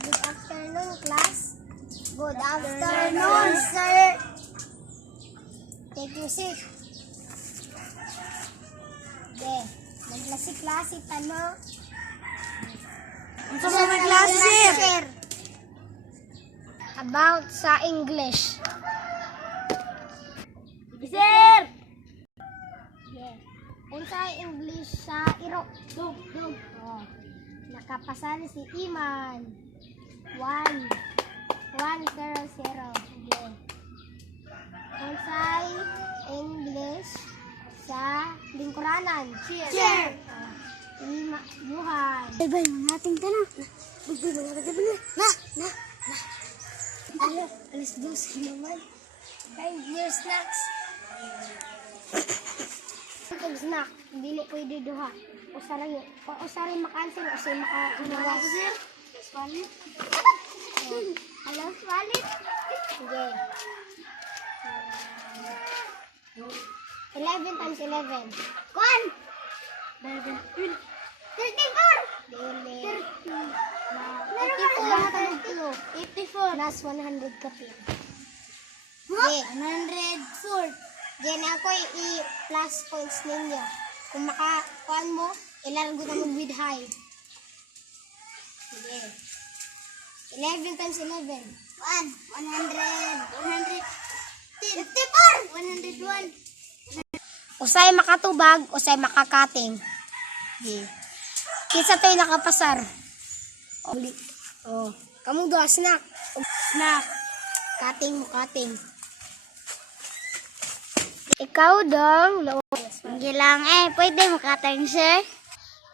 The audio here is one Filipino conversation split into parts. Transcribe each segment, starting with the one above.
Good afternoon, class. Good afternoon, sir. Take your seat. Okay. Nagklase-klase tanong. Unsa man may klase, sir? About sa English. Sir! Yeah. Unsa English sa iro? Dum. Oh. Nakapasan si Iman. 1-0-0. Yeah. Unsa English sa lingkuranan? Chair. Buhay. Bay, nating ka na. Na. Ano? Alas 12 naman. Time your snacks. Itong snack, dili pwede duha. Usari makansel, usari makakunawas. Sir? Palit. Alas palit. Sige. 11 times 11. Kuan! 11. 34! Dili. 84. 84. Plus 100 kapit. Huh? Okay. 104. Diyan ako i-plus points ninyo. Kung makakuan mo, ilargo na mag with high. Sige. 11 times 11. 100. 101. Usay makatubag, usay makakating. Sige. Kinsa tayo nakapasar? Oh. Kamu doa snack. Snack. Kating mo, kating. Ikaw dong, Hindi lang pwede makatang, sir.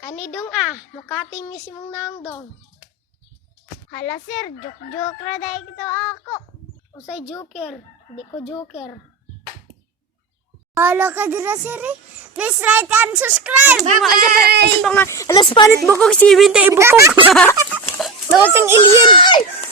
kanidong mukating ni si mong naong dong. Hala, sir, joke ra dahil ito ako. Usay joker, di ko joker. Hala ka dira, sir. Please like and subscribe. Bye-bye! Alas palit bukong 70 ibukong. Nawating alien!